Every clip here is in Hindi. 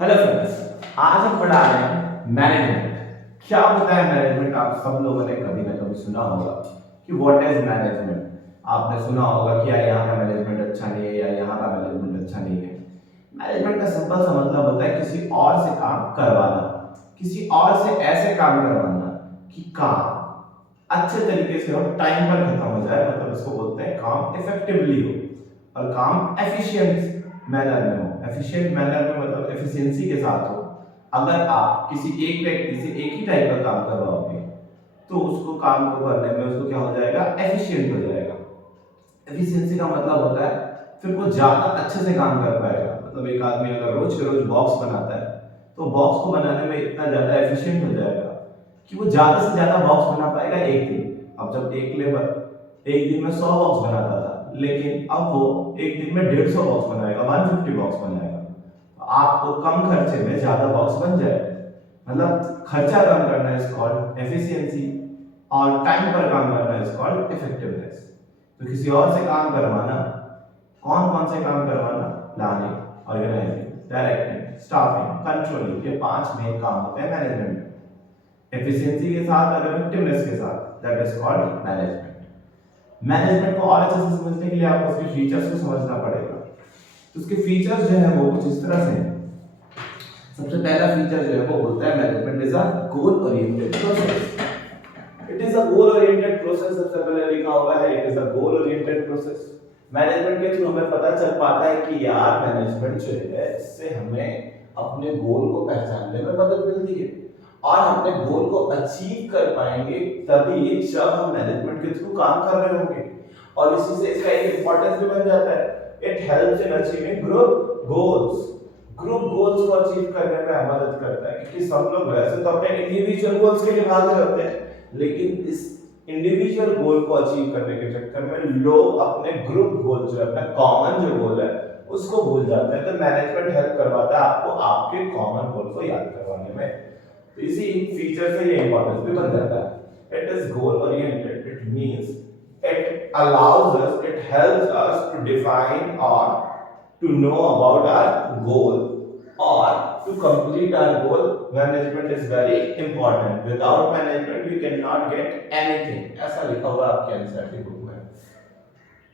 हेलो फ्रेंड्स, आज हम पढ़ा रहे हैं मैनेजमेंट। क्या होता है मैनेजमेंट? आप सब लोगों ने कभी ना कभी सुना होगा कि व्हाट इज मैनेजमेंट। आपने सुना होगा कि यार यहाँ का मैनेजमेंट अच्छा नहीं है या यहाँ का मैनेजमेंट अच्छा नहीं है। मैनेजमेंट का सिंपल सा मतलब होता है किसी और से काम करवाना, किसी और से ऐसे काम करवाना कि काम अच्छे तरीके से हो, टाइम पर खत्म हो जाए। मतलब इसको बोलते हैं काम इफेक्टिवली हो और काम एफिशिएंट मैनर में हो। एफिशिएंट मैनर में मतलब एफिशिएंसी के साथ हो। अगर आप किसी एक व्यक्ति से एक ही टाइप का काम करवाओगे तो उसको काम को करने में उसको क्या हो जाएगा? एफिशिएंट हो जाएगा। एफिशिएंसी का मतलब होता है फिर वो ज्यादा अच्छे से काम कर पाएगा। मतलब एक आदमी अगर रोज के रोज बॉक्स बनाता है तो बॉक्स को बनाने में इतना ज्यादा एफिशिएंट हो जाएगा कि वो ज्यादा से ज्यादा बॉक्स बना पाएगा एक दिन। अब जब एक लेबर एक दिन में 100 बॉक्स बनाता था, लेकिन अब वो एक दिन में 150 बॉक्स बनाएगा, 150 बॉक्स बनाएगा। तो आपको कम खर्चे में ज्यादा बॉक्स बन जाए। मतलब खर्चा कम करना इज कॉल्ड एफिशिएंसी और टाइम पर काम करना इज कॉल्ड इफेक्टिवनेस। तो किसी और से काम करवाना, कौन कौन से काम करवाना? Planning, organising, directing, staffing, controlling, ये 5 मेन काम होते हैं मैनेजमेंट में। एफिशिएंसी के साथ और इफेक्टिवनेस के साथ, that is called management. Management को और अच्छे से समझने के लिए आपको उसके फीचर्स को समझना पड़ेगा। तो उसके फीचर्स जो है वो कुछ इस तरह से हैं। सबसे पहला फीचर जो है वो बोलता है management is a goal oriented process. It is a goal oriented process. सबसे पहले लिखा हुआ है it is a goal oriented process. Management के थ्रू हमें पता चल पाता है कि यार मैनेजमेंट जो है इससे हमें अपने गोल को पहचानने में मदद मिलती है और अपने गोल को अचीव कर पाएंगे तभी जब हम मैनेजमेंट के थ्रू काम कर रहे होंगे। और इसी से इसका एक इंपॉर्टेंस भी बन जाता है, it helps in achieving group goals. Group goals को अचीव करने में मदद करता है क्योंकि सब लोग वैसे तो अपने इंडिविजुअल गोल्स के लिए भाग रहे होते हैं, लेकिन इस इंडिविजुअल गोल को अचीव करने के चक्कर में लोग अपने ग्रुप गोल जो है, अपना कॉमन जो गोल है उसको भूल जाते हैं। तो मैनेजमेंट हेल्प करवाता है आपको आपके कॉमन गोल को याद करवाने में। तो इसी फीचर से ये इंपॉर्टेंस भी बन जाता है। It is goal oriented, it means it allows us, it helps us to define or to know about our goal or to complete our goal. Management is very important. Without management we cannot get anything. ऐसा लिखा हुआ आपके एनसीईआरटी बुक में।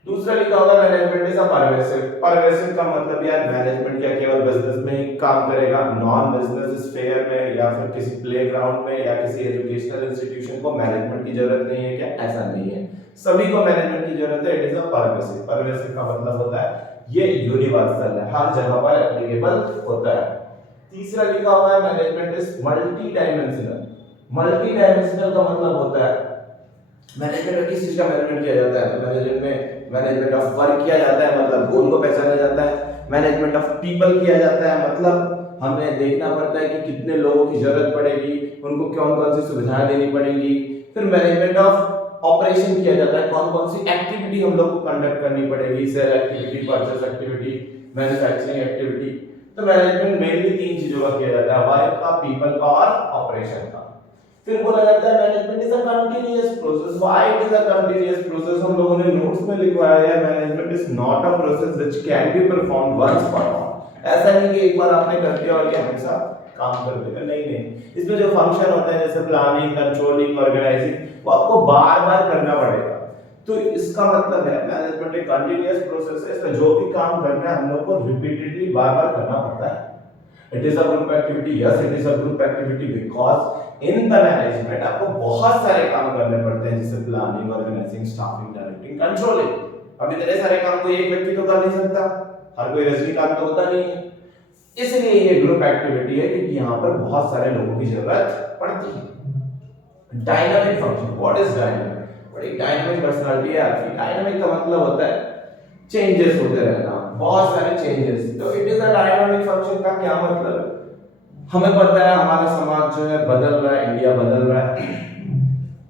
दूसरा लिखा होगा management is a pervasive. Pervasive का मतलब यार मैनेजमेंट क्या केवल बिजनेस में ही काम करेगा? नॉन बिजनेस स्फीयर में या फिर किसी प्लेग्राउंड में या किसी एजुकेशनल इंस्टीट्यूशन को मैनेजमेंट की जरूरत नहीं है क्या? ऐसा नहीं है, सभी को मैनेजमेंट की जरूरत है। It is a pervasive. Pervasive का मतलब होता है ये यूनिवर्सल है, हर जगह पर एप्लीकेबल होता है। तीसरा लिखा हुआ है management is multi dimensional. Multi dimensional का मतलब होता है मैनेजमेंट में किस चीज का मैनेजमेंट किया जाता है? तो मैनेजमेंट में मैनेजमेंट ऑफ वर्क किया जाता है, मतलब गोल को पहचाना जाता है। मैनेजमेंट ऑफ पीपल किया जाता है, मतलब हमें देखना पड़ता है कि कितने लोगों की जरूरत पड़ेगी, उनको कौन कौन सी सुविधाएं देनी पड़ेंगी। फिर मैनेजमेंट ऑफ ऑपरेशन किया जाता है, कौन कौन सी एक्टिविटी हम लोग को कंडक्ट करनी पड़ेगी, sale activity, purchase activity, manufacturing activity. तो मैनेजमेंट मेनली 3 चीजों का किया जाता है, वर्क का, पीपल का और ऑपरेशन का। फिर बोला जाता है management is a continuous process. Why it is a continuous process? हम लोगों ने नोट्स में लिखवाया है management is not a process which can be performed once for all. ऐसा नहीं कि एक बार आपने कर दिया और ये हमेशा काम कर देगा, नहीं नहीं। इसमें जो फंक्शन होते हैं जैसे प्लानिंग, कंट्रोलिंग, ऑर्गेनाइजिंग, वो आपको बार-बार करना पड़ेगा। तो इसका मतलब है मैनेजमेंट एक कंटीन्यूअस प्रोसेस है, इसमें जो भी काम करना है हम लोग को रिपीटेडली बार-बार करना पड़ता है। It is a group activity. Yes, it is a group activity because in the management आपको बहुत सारे काम करने पड़ते हैं जैसे planning, organising, staffing, directing, controlling. अब इतने सारे काम को एक व्यक्ति तो कर नहीं सकता, हर कोई रजनीकांत तो होता नहीं है। इसलिए ये ग्रुप एक्टिविटी है क्योंकि यहाँ पर बहुत सारे लोगों की जरूरत पड़ती है। Dynamic function, what is dynamic? बड़ी डायनामिक पर्सनालिटी है आपकी। डायनामिक का मतलब होता है चेंजेस होते रहना, बहुत सारे चेंजेस। तो it is a dynamic function का क्या मतलब? हमें पता है हमारा समाज जो है बदल रहा है, इंडिया बदल रहा है,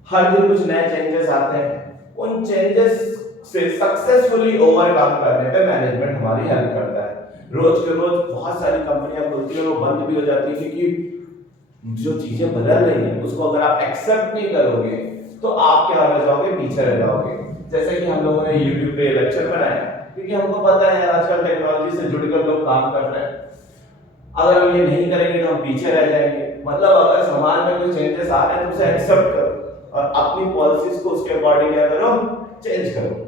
हर दिन कुछ नए चेंजेस आते हैं। उन चेंजेस से सक्सेसफुली ओवरकम करने पे मैनेजमेंट हमारी हेल्प करता है। रोज के रोज बहुत सारी कंपनियां खुलती हैं, वो बंद भी हो जाती है क्योंकि जो चीजें बदल रही हैं उसको अगर आप एक्सेप्ट नहीं करोगे तो आप क्या रह जाओगे? पीछे रह जाओगे। जैसे कि हम लोगों ने YouTube पे लेक्चर बनाया क्योंकि हमको पता है आजकल टेक्नोलॉजी से जुड़कर लोग काम कर रहे हैं। अगर हम ये नहीं करेंगे तो हम पीछे रह जाएंगे। मतलब अगर समाज में कोई चेंजेस आ रहे हैं तो उसे एक्सेप्ट करो और अपनी पॉलिसीज को उसके अकॉर्डिंग क्या करो, चेंज करो।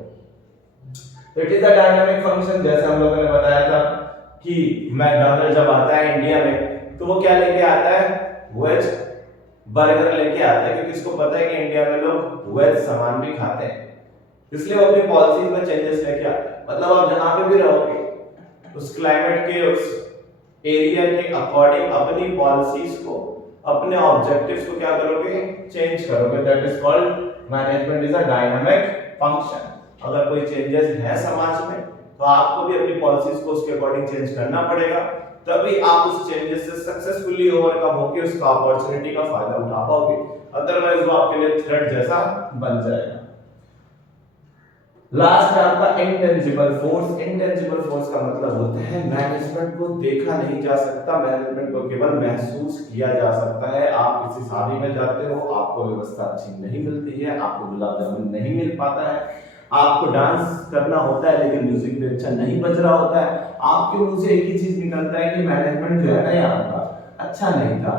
तो it is a dynamic function. जैसे हम लोगों ने बताया था कि मैकडॉनल्ड जब आता है इंडिया में तो वो क्या लेके आता है, वेज बर्गर लेके आता है, क्योंकि इसको पता है कि इंडिया में लोग वेज सामान भी खाते हैं, इसलिए वो अपनी पॉलिसीज में चेंजेस लेके आता है। मतलब आप जहां पे भी रहोगे उस क्लाइमेट के, उस एरिया के अकॉर्डिंग अपनी पॉलिसीज को, अपने ऑब्जेक्टिव्स को क्या करोगे, चेंज करोगे। That is called management is a dynamic function. अगर कोई चेंजेस है समाज में तो आपको भी अपनी पॉलिसीज को उसके अकॉर्डिंग चेंज करना पड़ेगा, तभी आप उस चेंजेस से सक्सेसफुली ओवरकम होकर उसका अपॉर्चुनिटी का फायदा उठा पाओगे, अदरवाइज वो आपके लिए थ्रेट जैसा बन जाएगा। लास्ट है आपका इंटेंजिबल फोर्स। इंटेंजिबल फोर्स का मतलब होता है मैनेजमेंट को देखा नहीं जा सकता, मैनेजमेंट को केवल महसूस किया जा सकता है। आप किसी शादी में जाते हो, आपको व्यवस्था अच्छी नहीं मिलती है, आपको गुलाब जामुन नहीं मिल पाता है, आपको डांस करना होता है लेकिन म्यूजिक भी अच्छा नहीं बज रहा होता है, आपके मुंह से एक ही चीज निकलता है कि मैनेजमेंट जो है ना यहाँ का अच्छा नहीं था।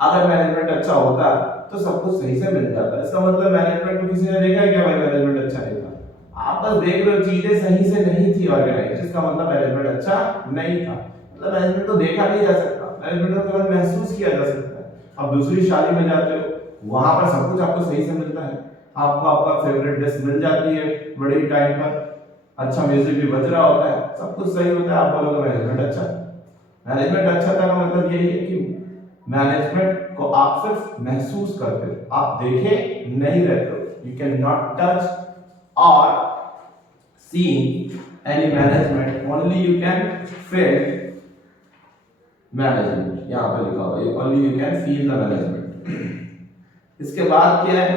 अगर मैनेजमेंट अच्छा होता तो सब कुछ सही से मिल जाता। इसका मतलब मैनेजमेंट को किसी ने देखा है क्या भाई मैनेजमेंट अच्छा नहीं था? आप बस देख रहे हो चीजें सही से नहीं थी ऑर्गेनाइज, इसका मतलब मैनेजमेंट अच्छा नहीं था। मतलब मैनेजमेंट तो देखा नहीं जा सकता, मैनेजमेंट को केवल महसूस किया जा सकता है। अब दूसरी शादी में जाते हो, वहां पर सब कुछ आपको सही से मिलता है, आपको आपका फेवरेट डिश मिल जाती है बड़े टाइम पर, अच्छा म्यूजिक भी बज रहा होता है, सब कुछ सही होता है, आप बोलोगे मैनेजमेंट अच्छा। मैनेजमेंट अच्छा था का मतलब यही है कि मैनेजमेंट को आप सिर्फ महसूस करते हो, आप देखे नहीं रहते हो। You can not touch or see any management, only you can feel management। यहाँ पे लिखा हुआ है only you can feel the management। इसके बाद क्या है,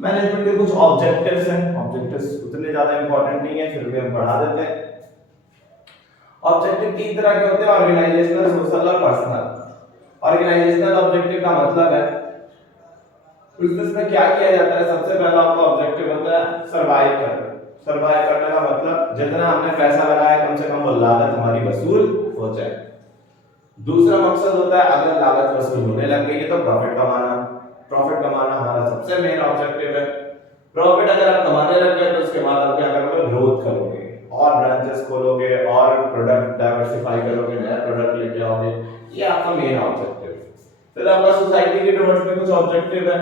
मैनेजमेंट के कुछ ऑब्जेक्टिव्स हैं। ऑब्जेक्टिव्स उतने ज्यादा इंपॉर्टेंट नहीं है, फिर भी हम पढ़ा देते हैं। ऑब्जेक्टिव तीन तरह के होते हैं, ऑर्गेनाइजेशनल, सोशल और पर्सनल। ऑर्गेनाइजेशनल ऑब्जेक्टिव का मतलब है बिजनेस में क्या किया जाता है, सबसे पहला आपका ऑब्जेक्टिव होता है सरवाइव करना। सरवाइव करने का मतलब जितना हमने पैसा लगाया कम से कम वो लागत हमारी वसूल हो जाए। दूसरा मकसद होता है अगर लागत वसूल होने लग गई है तो प्रॉफिट कमाना। प्रॉफिट कमाना हमारा सबसे मेन ऑब्जेक्टिव है। प्रॉफिट अगर आप कमाने लग गए तो उसके बाद आप क्या करोगे, ग्रोथ करोगे और ब्रांचेस खोलोगे और प्रोडक्ट डाइवर्सिफाई करोगे, नया प्रोडक्ट लेके आओगे, ये आपका मेन ऑब्जेक्टिव है। फिर आपका सोसाइटी के टुवर्ड्स में कुछ ऑब्जेक्टिव है।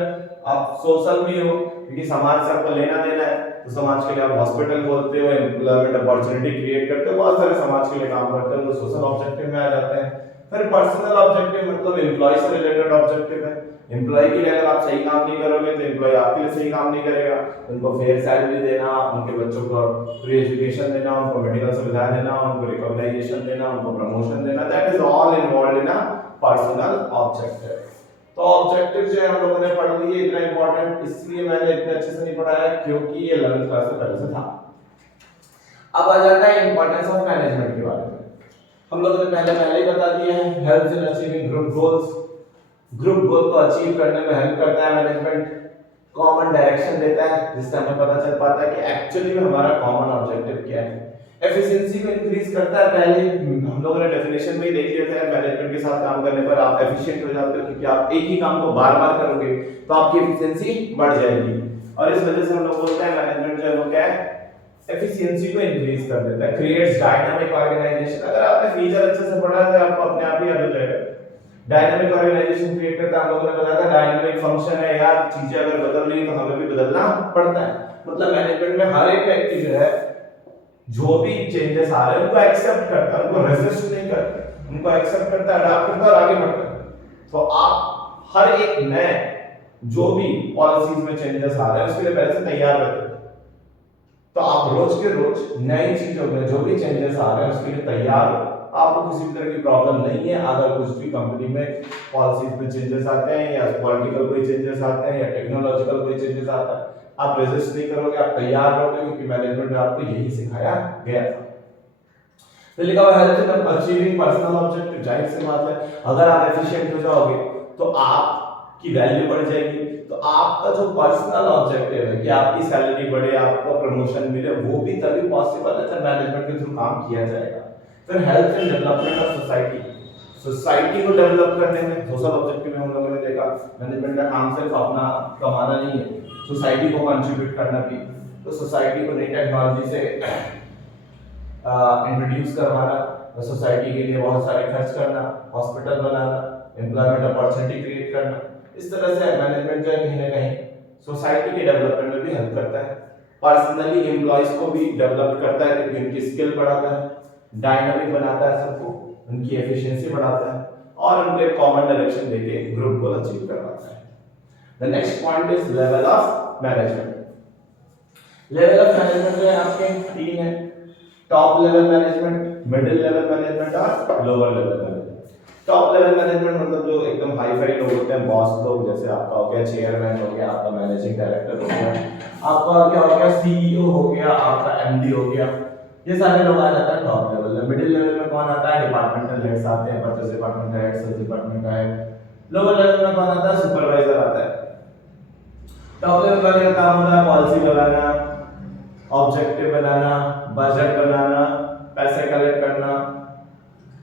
आप सोशल भी हो क्योंकि समाज से आपको लेना देना है, तो समाज के लिए आप हॉस्पिटल खोलते हो, एम्प्लॉयमेंट अपॉर्चुनिटी क्रिएट करते हो, बहुत सारे समाज के लिए काम करते हो, तो सोशल ऑब्जेक्टिव में आ जाते हैं। फिर पर्सनल ऑब्जेक्टिव मतलब एम्प्लॉय से रिलेटेड ऑब्जेक्टिव है। एम्प्लॉय के लिए अगर आप सही काम नहीं करोगे तो एम्प्लॉय आपके लिए सही काम नहीं करेगा। उनको फेयर सैलरी देना, उनके बच्चों को फ्री एजुकेशन देना, उनको मेडिकल सुविधाएं देना, उनको रिकॉग्नाइजेशन देना, उनको प्रमोशन देना, that is all involved in a personal objective. तो ऑब्जेक्टिव जो है हम लोगों ने पढ़ लिए, इतना इंपॉर्टेंट इसलिए मैंने इतने अच्छे से नहीं पढ़ाया क्योंकि ये 11th क्लास में पहले से था। अब आ जाता है इंपॉर्टेंस ऑफ मैनेजमेंट के बारे में। हम लोगों ने पहले ही बता दिया है, helps in achieving group goals. Group गोल को अचीव करने में हेल्प करता है मैनेजमेंट। कॉमन डायरेक्शन देता है जिससे हमें पता चल पाता है कि एक्चुअली में हमारा कॉमन ऑब्जेक्टिव क्या है। एफिशिएंसी को इंक्रीज करता है। पहले हम लोगों ने डेफिनेशन में ही देख लिया था, मैनेजमेंट के साथ काम करने पर आप एफिशिएंट हो जाते हो क्योंकि आप एक ही काम को बार-बार करोगे तो आपकी एफिशिएंसी बढ़ जाएगी, और इस वजह से हम लोग बोलते हैं मैनेजमेंट जो है वो क्या है, एफिशिएंसी को इंक्रीज कर देता है। Creates dynamic organisation. अगर आपने फीचर अच्छे से पढ़ा है आपको अपने आप ही याद हो जाएगा। डायनामिक ऑर्गेनाइजेशन क्रिएट करता है, हम लोगों ने बताया था डायनामिक फंक्शन है यार, चीजें अगर बदल रही तो हमें भी बदलना पड़ता है। मतलब मैनेजमेंट में हर एक व्यक्ति जो है जो भी चेंजेस आ रहे हैं उनको एक्सेप्ट करता है, उनको रेजिस्ट नहीं करता, उनको एक्सेप्ट करता है, अडॉप्ट करता है और आगे बढ़ता है। तो आप हर एक नए जो भी पॉलिसीज में चेंजेस आ रहे हैं उसके लिए पहले से तैयार रहते हैं। तो आप रोज के रोज नई चीजों में जो भी चेंजेस आ रहे हैं उसके लिए तैयार हो। आपको किसी भी तरह की प्रॉब्लम नहीं है अगर कुछ भी कंपनी में पॉलिसीज में चेंजेस आते हैं या पॉलिटिकल कोई चेंजेस आते हैं या टेक्नोलॉजिकल कोई चेंजेस आता है, आप रेजिस्ट नहीं करोगे, आप तैयार रहोगे क्योंकि मैनेजमेंट ने आपको यही सिखाया गया था। तो लिखा हुआ है इन अचीविंग पर्सनल ऑब्जेक्टिव। जाहिर सी बात है अगर आप एफिशिएंट हो जाओगे तो आपकी वैल्यू बढ़ जाएगी, तो आपका जो पर्सनल ऑब्जेक्टिव है कि आपकी सैलरी बढ़े, आपको प्रमोशन मिले, वो भी तभी पॉसिबल है जब मैनेजमेंट के थ्रू काम किया जाएगा। फिर health and development of society. Society को डेवलप करने में सोशल ऑब्जेक्टिव में हम लोगों ने देखा मैनेजमेंट का काम सिर्फ अपना कमाना नहीं है, सोसाइटी को कंट्रीब्यूट करना भी। तो सोसाइटी को नई टेक्नोलॉजी से इंट्रोड्यूस करवाना और सोसाइटी के लिए बहुत सारे खर्च करना, हॉस्पिटल बनाना, एम्प्लॉयमेंट अपॉर्चुनिटी क्रिएट करना। इस तरह से मैनेजमेंट जो है कहीं ना कहीं सोसाइटी के डेवलपमेंट में भी हेल्प करता है। पर्सनली एम्प्लॉयज को भी डेवलप करता है क्योंकि उनकी स्किल बढ़ाता है, डायनामिक बनाता है सबको, उनकी एफिशिएंसी बढ़ाता है और उनको एक कॉमन डायरेक्शन देके ग्रुप गोल अचीव करवाता है। The next point is level of management. Level of management जो है आपके तीन है, top level management, middle level management और lower level management. Top level management मतलब जो एकदम हाई फाई लोग होते हैं, बॉस लोग, जैसे आपका हो गया चेयरमैन हो गया, आपका मैनेजिंग डायरेक्टर हो गया, आपका क्या हो गया सीईओ हो गया, आपका एमडी हो गया, ये सारे लोग आ जाते हैं टॉप लेवल में। मिडिल लेवल में कौन आता है? डिपार्टमेंटल हेड्स आते हैं, परचेज डिपार्टमेंट का हेड, सेल्स डिपार्टमेंट का हेड। लोअर लेवल में कौन आता है? सुपरवाइजर आता है। टॉप लेवल वाले का काम होता है पॉलिसी बनाना, ऑब्जेक्टिव बनाना, बजट बनाना, पैसे कलेक्ट करना।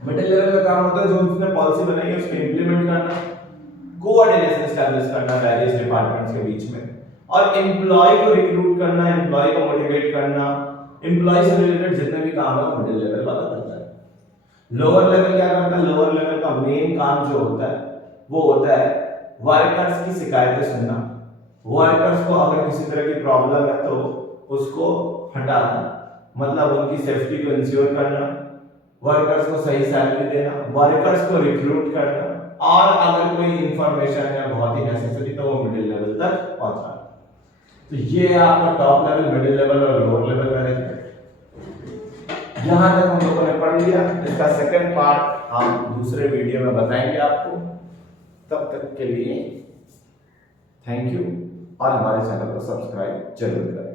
मिडिल लेवल का काम होता है जो उसने पॉलिसी बनाई है उसको इंप्लीमेंट करना, कोऑर्डिनेशन एस्टैब्लिश करना वेरियस डिपार्टमेंट्स के बीच में, और एम्प्लॉय को रिक्रूट करना, एम्प्लॉय को मोटिवेट करना, एम्प्लॉय से रिलेटेड जितने भी काम है वो मिडिल लेवल वाला करता है। लोअर लेवल क्या करता है? लोअर लेवल का मेन काम जो होता है वो होता है वर्कर्स की शिकायतें सुनना। वर्कर्स को अगर किसी तरह की प्रॉब्लम है तो उसको हटाना, मतलब उनकी सेफ्टी को इंश्योर करना, वर्कर्स को सही सैलरी देना, वर्कर्स को रिक्रूट करना, और अगर कोई इंफॉर्मेशन है बहुत ही नेसेसरी तो वो मिडिल लेवल तक पहुंचाना। तो ये है आपका टॉप लेवल, मिडिल लेवल और लोअर लेवल मैनेजमेंट। यहां तक हम लोगों ने पढ़ लिया। इसका सेकंड पार्ट हम दूसरे वीडियो में बताएंगे आपको। तब तक के लिए थैंक यू और हमारे चैनल को सब्सक्राइब जरूर करें।